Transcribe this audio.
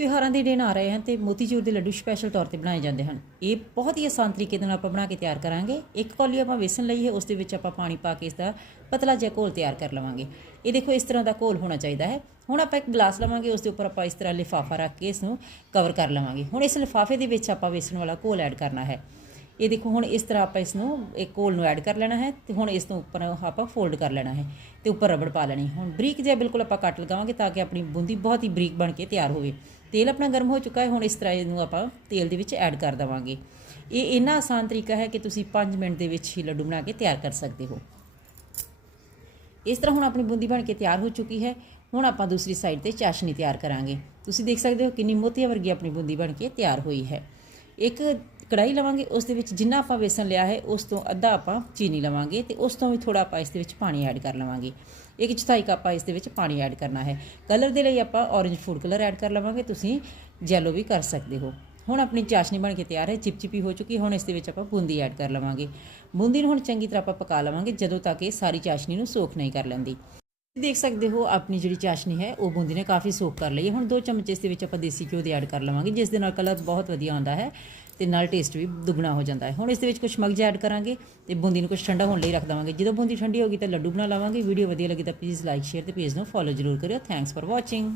ਤਿਉਹਾਰਾਂ ਦੇ ਦਿਨ ਆ ਰਹੇ ਹਨ ਤੇ ਮੋਤੀਚੂਰ ਦੇ ਲੱਡੂ ਸਪੈਸ਼ਲ ਤੌਰ ਤੇ ਬਣਾਏ ਜਾਂਦੇ ਹਨ। ਇਹ ਬਹੁਤ ਹੀ ਆਸਾਨ ਤਰੀਕੇ ਦੇ ਨਾਲ ਆਪਾਂ ਬਣਾ ਕੇ ਤਿਆਰ ਕਰਾਂਗੇ। ਇੱਕ ਕੌਲੀ ਆਪਾਂ ਵੇਸਣ ਲਈ ਹੈ, ਉਸ ਦੇ ਵਿੱਚ ਆਪਾਂ ਪਾਣੀ ਪਾ ਕੇ ਇਸ ਦਾ ਪਤਲਾ ਜਿਹਾ ਘੋਲ ਤਿਆਰ ਕਰ ਲਵਾਂਗੇ। ਇਹ ਦੇਖੋ, ਇਸ ਤਰ੍ਹਾਂ ਦਾ ਘੋਲ ਹੋਣਾ ਚਾਹੀਦਾ ਹੈ। ਹੁਣ ਆਪਾਂ ਇੱਕ ਗਲਾਸ ਲਵਾਂਗੇ, ਉਸ ਦੇ ਉੱਪਰ ਆਪਾਂ ਇਸ ਤਰ੍ਹਾਂ ਲਿਫਾਫਾ ਰੱਖ ਕੇ ਇਸ ਨੂੰ ਕਵਰ ਕਰ ਲਵਾਂਗੇ। ਹੁਣ ਇਸ ਲਿਫਾਫੇ ਦੇ ਵਿੱਚ ਆਪਾਂ ਵੇਸਣ ਵਾਲਾ ਘੋਲ ਐਡ ਕਰਨਾ ਹੈ। ਇਹ ਦੇਖੋ, ਹੁਣ ਇਸ ਤਰ੍ਹਾਂ ਆਪਾਂ ਇਸ ਨੂੰ ਇੱਕ ਕੋਲ ਨੂੰ ਐਡ ਕਰ ਲੈਣਾ ਹੈ ਤੇ ਹੁਣ ਇਸ ਨੂੰ ਉੱਪਰ ਆਪਾਂ ਫੋਲਡ ਕਰ ਲੈਣਾ ਹੈ ਤੇ ਉੱਪਰ ਰਬੜ ਪਾ ਲੈਣੀ ਹੁਣ ਬਰੀਕ ਜਿਹਾ ਬਿਲਕੁਲ ਆਪਾਂ ਕੱਟ ਲਗਾਵਾਂਗੇ ਤਾਂ ਕਿ ਆਪਣੀ ਬੂੰਦੀ ਬਹੁਤ ਹੀ ਬਰੀਕ ਬਣ ਕੇ ਤਿਆਰ ਹੋਵੇ। ਤੇਲ ਆਪਣਾ ਗਰਮ ਹੋ ਚੁੱਕਾ ਹੈ, ਹੁਣ ਇਸ ਤਰ੍ਹਾਂ ਇਹਨੂੰ ਆਪਾਂ ਤੇਲ ਦੇ ਵਿੱਚ ਐਡ ਕਰ ਦੇਵਾਂਗੇ। ਇਹ ਇੰਨਾ ਆਸਾਨ ਤਰੀਕਾ ਹੈ ਕਿ ਤੁਸੀਂ 5 ਮਿੰਟ ਦੇ ਵਿੱਚ ਹੀ ਲੱਡੂ ਬਣਾ ਕੇ ਤਿਆਰ ਕਰ ਸਕਦੇ ਹੋ। ਇਸ ਤਰ੍ਹਾਂ ਹੁਣ ਆਪਣੀ ਬੂੰਦੀ ਬਣ ਕੇ ਤਿਆਰ ਹੋ ਚੁੱਕੀ ਹੈ। ਹੁਣ ਆਪਾਂ ਦੂਸਰੀ ਸਾਈਡ ਤੇ ਚਾਸ਼ਨੀ ਤਿਆਰ ਕਰਾਂਗੇ। ਤੁਸੀਂ ਦੇਖ ਸਕਦੇ ਹੋ ਕਿੰਨੀ ਮੋਤੀਆਂ ਵਰਗੀ ਆਪਣੀ ਬੂੰਦੀ ਬਣ ਕੇ ਤਿਆਰ ਹੋਈ ਹੈ। ਇੱਕ ਕੜਾਈ ਲਵਾਂਗੇ, ਉਸ ਦੇ ਵਿੱਚ ਜਿੰਨਾ ਆਪਾਂ ਵੇਸਣ ਲਿਆ ਹੈ, ਉਸ ਤੋਂ ਅੱਧਾ ਆਪਾਂ ਚੀਨੀ ਲਵਾਂਗੇ ਤੇ ਉਸ ਤੋਂ ਵੀ ਥੋੜਾ ਆਪਾਂ ਇਸ ਦੇ ਵਿੱਚ ਪਾਣੀ ਐਡ ਕਰ ਲਵਾਂਗੇ। ਇੱਕ ਚੌਥਾਈ ਕੱਪ ਆਪਾਂ ਇਸ ਦੇ ਵਿੱਚ ਪਾਣੀ ਐਡ ਕਰਨਾ ਹੈ। ਕਲਰ ਦੇ ਲਈ ਆਪਾਂ ਔਰੇਂਜ ਫੂਡ ਕਲਰ ਐਡ ਕਰ ਲਵਾਂਗੇ, ਤੁਸੀਂ ਜੈਲੋ ਵੀ ਕਰ ਸਕਦੇ ਹੋ। ਹੁਣ ਆਪਣੀ ਚਾਸ਼ਨੀ ਬਣ ਕੇ ਤਿਆਰ ਹੈ, ਚਿਪਚਿਪੀ ਹੋ ਚੁੱਕੀ ਹੁਣ ਇਸ ਦੇ ਵਿੱਚ ਆਪਾਂ ਬੂੰਦੀ ਐਡ ਕਰ ਲਵਾਂਗੇ। ਬੂੰਦੀ ਨੂੰ ਹੁਣ ਚੰਗੀ ਤਰ੍ਹਾਂ ਆਪਾਂ ਪਕਾ ਲਵਾਂਗੇ, ਜਦੋਂ ਤੱਕ ਇਹ ਸਾਰੀ ਚਾਸ਼ਨੀ ਨੂੰ ਸੋਖ ਨਹੀਂ ਕਰ ਲੈਂਦੀ। ਦੇਖ ਸਕਦੇ ਹੋ, ਆਪਣੀ ਜਿਹੜੀ ਚਾਸ਼ਨੀ ਹੈ, ਉਹ ਬੂੰਦੀ ਨੇ ਕਾਫੀ ਸੋਖ ਕਰ ਲਈ ਹੈ। ਹੁਣ ਦੋ ਚਮਚ ਇਸ ਦੇ ਵਿੱਚ ਆਪਾਂ ਦੇਸੀ ਘਿਓ ਦੇ ਐਡ ਕਰ ਲਵਾਂਗੇ, ਜਿਸ ਦੇ ਨਾਲ ਕਲਰ ਬਹੁਤ ਵਧੀਆ ਆਉਂਦਾ ਹੈ। ਤੇ ਨਾਲ ਟੇਸਟ ਵੀ ਦੁੱਗਣਾ ਹੋ ਜਾਂਦਾ ਹੈ। ਹੁਣ ਇਸ ਦੇ ਵਿੱਚ ਕੁਝ ਮਗਜ ਐਡ ਕਰਾਂਗੇ ਤੇ ਬੂੰਦੀ ਨੂੰ ਕੁਝ ਠੰਡਾ ਹੋਣ ਲਈ ਰੱਖ ਦਵਾਂਗੇ। ਜਦੋਂ ਬੂੰਦੀ ਠੰਡੀ ਹੋ ਗਈ ਤਾਂ ਲੱਡੂ ਬਣਾ ਲਵਾਂਗੇ। ਵੀਡੀਓ ਵਧੀਆ ਲੱਗੀ ਤਾਂ ਪਲੀਜ਼ ਲਾਈਕ ਸ਼ੇਅਰ ਤੇ ਪੇਜ ਨੂੰ ਫੋਲੋ ਜ਼ਰੂਰ ਕਰਿਓ। Thanks for watching